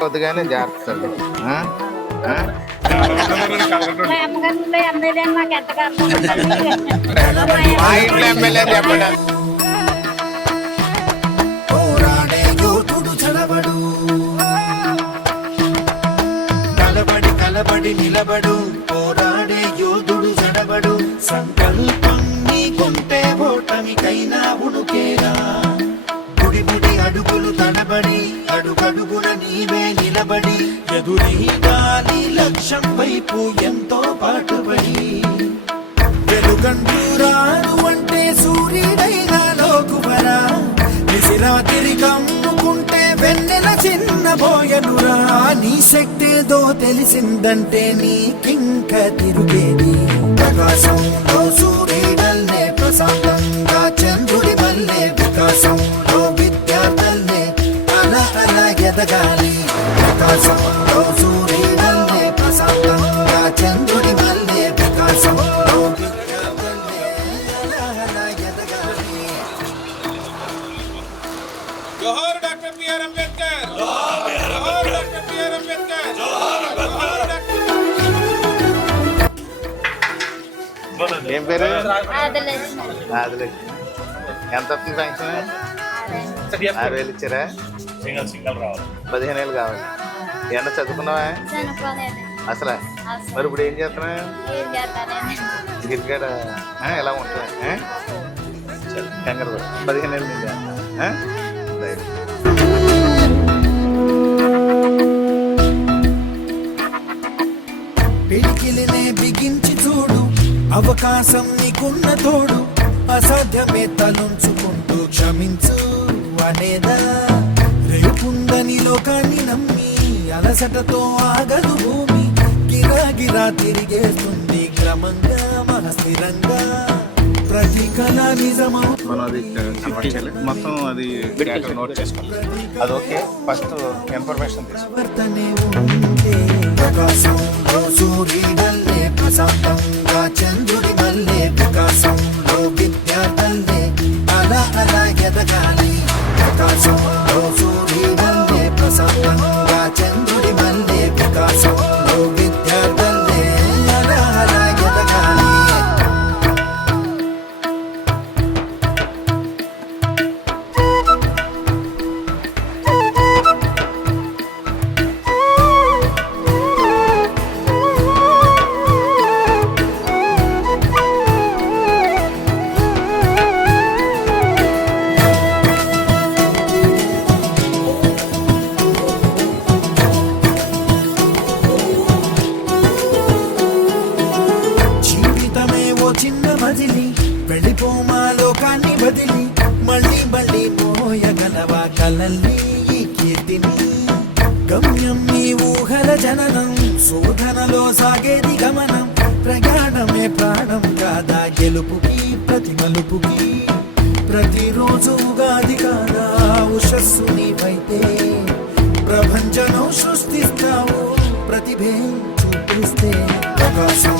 కొద్దిగానే జాగ్రత్త మా ఇంట్లో ఎమ్మెల్యే చెప్పండి. పోరాడే యోధుడు చలబడు, కలబడి కలబడి నిలబడు. పోరాడే యోధుడు చలబడు, సంకల్పం నీకుంటే ఓటమికైనా ఉడుకేరా. బుడి బుడి అడుగులు తడబడి అడుగడుగున నీవే నిలబడి ఎదురీగాలి లక్ష్యం వైపు ఎంతో పాటుపడి వెలుగంటూ రాను అంటే సూర్యుడైనా లోకువరా. నిసిరాతిరి కమ్ముకుంటే వెన్నెల చిన్నబోయనురా. నీ శక్తేదో తెలిసిందంటే నీకింక తిరుగేది. ప్రకాశంలో సూర్యుడల్లే ప్రశాంతంగా చంద్రుడి వల్లే వికాసంలో విద్యార్థులే అలా అలా ఎదగాలి. ప్రకాశంలో సూర్యుడల్లే ప్రశాంతంగా చంద్రుడి వల్లే వికాసంలో విద్యార్థులే అలా అలా ఎదగాలి. జోహార్ డాక్టర్ బిఆర్ అంబేద్కర్. జోహార్ డాక్టర్ బిఆర్ అంబేద్కర్. జోహార్ డాక్టర్. ఏం పేరు? ఆదిలక్ష్మి. ఎంత వస్తుంది ఫంక్షన్? 6,000 ఇచ్చారా? సింగల్ రావాలి. 15,000 కావాలి. ఏమన్నా చదువుకున్నావా అసలు? మరి ఇప్పుడు ఏం చేస్తున్నావు? క్రికెట్ ఎలా ఉంటుంది? కంగారు 15,000 నిండా రైట్. పిడికిలినే బిగించి చూడు, అవకాశం నీకున్న తోడు. అసాధ్యమే తలుంచుకుంటూ క్షమించు అనేదా. రేపుందని లోకాన్ని నమ్మి అలసటతో ఆగదు భూమి. గిరాగిరా తిరిగేస్తుంది క్రమంగా మనస్థిరంగా. ప్రతి కళ నిజమౌ. మనం అది మొత్తం అది నోట్ చేసుకోవాలి. అది ఓకే. ఫస్ట్ ఇన్ఫర్మేషన్ వర్తనే ఉండే. ప్రకాశంలో సూర్యుడల్లే ప్రశాంతంగా చంద్రుడి వల్లే వికాసంలో విద్యార్థులే అలా అలా ఎదగాలి. ప్రకాశంలో సూర్యుడల్లే ప్రశాంతంగా చంద్రుడి వల్లే వికాసంలో విద్యార్థులే అలా అలా ఎదగాలి. చిన్న మజిలి వెళ్ళిపోమా లోకాన్ని వదిలి. మళ్ళీ మళ్ళీ మోయగలవా కలల్ని ఈ కీర్తిని. గమ్యం నీ ఊహల జననం, శోధనలో సాగేది గమనం. ప్రయాణమే ప్రాణం కాదా గెలుపుకి ప్రతి మలుపుకి. ప్రతిరోజు ఉగాది కాదా ఉషస్సు నీవైతే. ప్రపంచం సృష్టిస్తావు ప్రతిభే చూపిస్తే. ప్రకాశం